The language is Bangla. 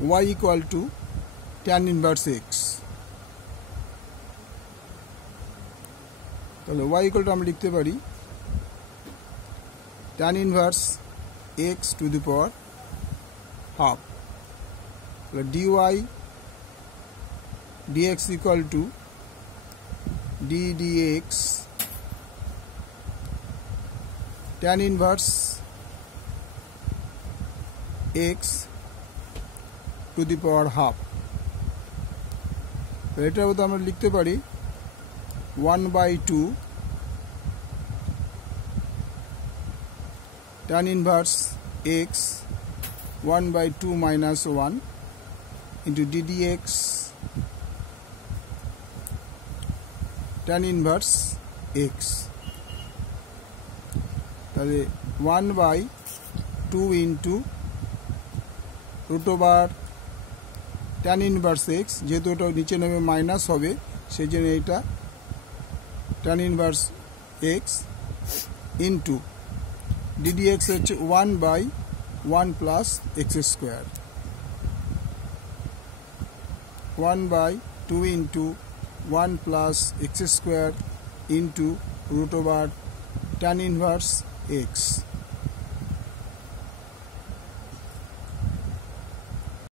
y equal to tan inverse x. তাহলে y equal to আমরা লিখতে পারি tan inverse x to the power half. তাহলে dy dx equal to d dx tan inverse x to the power half. এটার মধ্যে আমরা লিখতে পারি 1/2 tan inverse x 1/2 minus 1 into d dx tan inverse x. তাহলে 1/2 into root over tan inverse x, যেহেতু এটা নিচে নেমে মাইনাস হবে সেই জন্য এটা tan inverse x into d dx হচ্ছে 1/1 plus x square. 1/2 into 1 plus x square into root over tan inverse x.